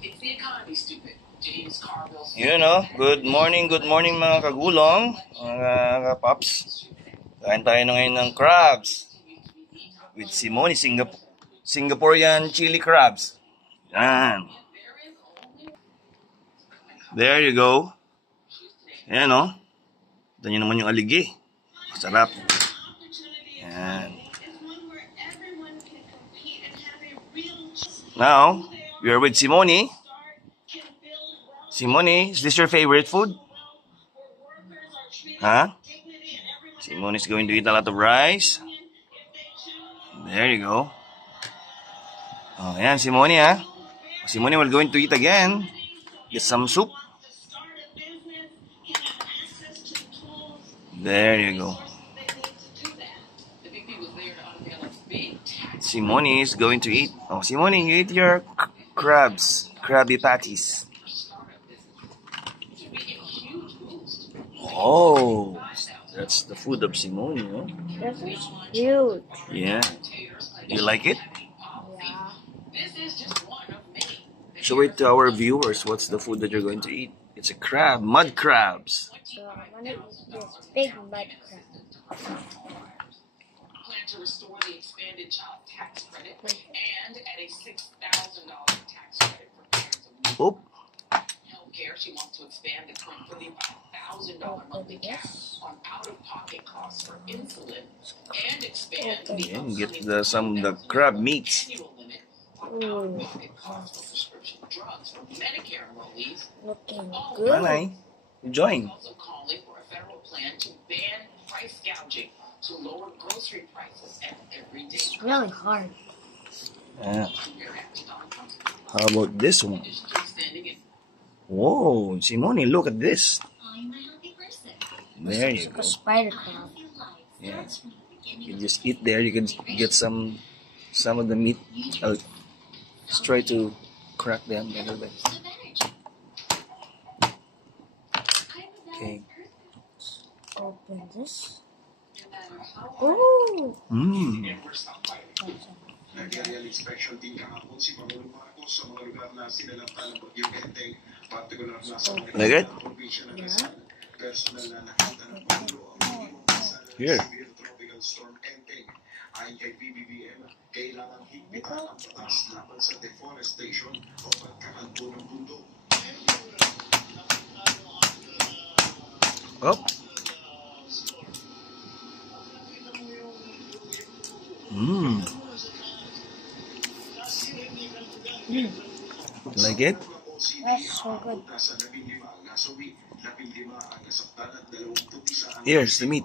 Good morning mga kagulong, mga kapaps. Kain tayo ngayon ng crabs with Simone, Singaporean chili crabs. Yan. There you go. Ayan o. Ito nyo naman yung aligi. Masarap. Yan. Now, we are with Simone. Simone, is this your favorite food? Huh? Simone is going to eat a lot of rice. There you go. Oh, ayan, Simone, ha? Simone will going to eat again. Get some soup. There you go. Simone is going to eat. Oh, Simone, you eat your crabby patties. Oh, that's the food of Simone, huh? This is huge. Yeah. You like it? Yeah. Show it to our viewers what's the food that you're going to eat. It's a crab, mud crabs. So I'm gonna eat this big mud crab. Plan to restore the expanded child tax credit and add a $6,000 tax credit for parents of Oh. healthcare. She wants to expand the current $35,000 monthly cap on out-of-pocket costs for insulin and expand And get the crab meats. annual limit on out-of-pocket costs for prescription drugs for Medicare enrollees. Looking Nanay, good. join. Also calling for a federal plan to ban price gouging to lower grocery prices at everyday. It's really hard. Yeah. How about this one? Whoa, Simone, look at this. There you It's like go. a spider crab. Yeah. You just eat there. You can get some of the meat. Just try to crack them a little bit. Okay. Open this. Ooh. Mmm. Nag-aerial inspection din kahapon si Pangulong Marcos sa mga lugar na sinalanta ng Bagyong Enteng, partikular na sa mga Like it? probinsya ng Rizal. Personal na nakita ng Pangulo ang pagiging sa Here. severe tropical storm Enteng. Ayon kay PBBM, kailangan higpitan ang batas laban sa deforestation o pagkakalbo ng bundok. Oh. Mmm. Like it? That's so good. Here's the meat.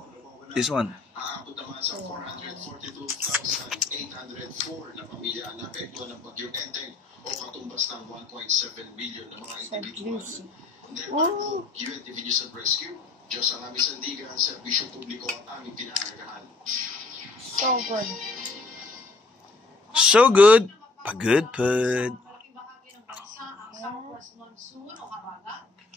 This one. Aabot naman sa 442,804 na pamilya ang naapektuhan ng Bagyong Enteng o katumbas ng 1.7 million na mga individual. Oh. UNTV News and Rescue, Diyos ang aming sandigan, serbisyo publiko ang aming pinaharagahan. So good. So good. Pagod.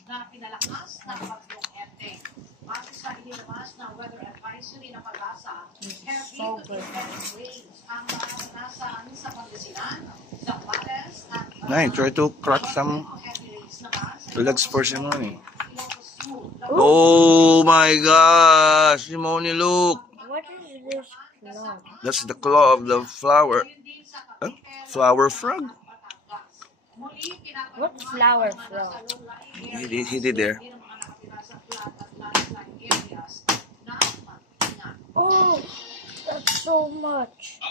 Na pinalakas ng Bagyong Enteng. Base sa inilabas na weather advisory ng Pag-asa, heavy to intense rains ang naranasan sa Pangasinan, Zambales at Nice. Try to crack some heavy rains naman sa legs for Simone. Ilocos Sur. Oh my gosh. Simone, look. What is this claw? That's the claw of the flower. Huh? Flower frog. What flower frog? He did there. Oh, that's so much.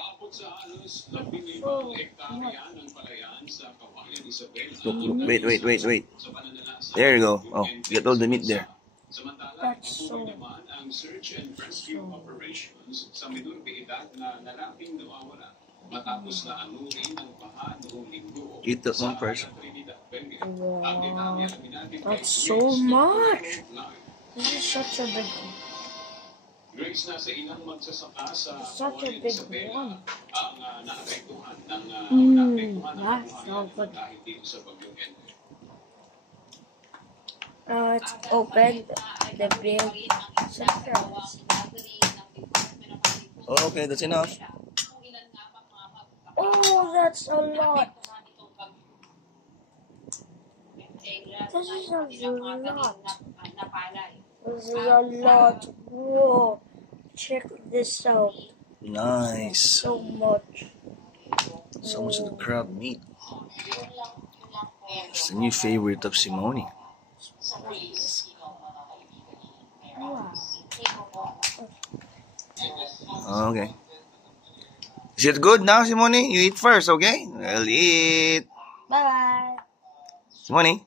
Look. Wait. There you go. Oh, get all the meat there. That's so. Eat that one first. Wow, that's so much. This is such a big one. Such a big one. That's so good. It's open the big surprise. Okay, that's enough. Oh, that's a lot. This is a lot. This is a lot. Whoa. Check this out. Nice. So much. So much of the crab meat. It's the new favorite of Simone. Wow. Okay. Is it good now, Simone? You eat first, okay? I'll eat. Bye. Simone?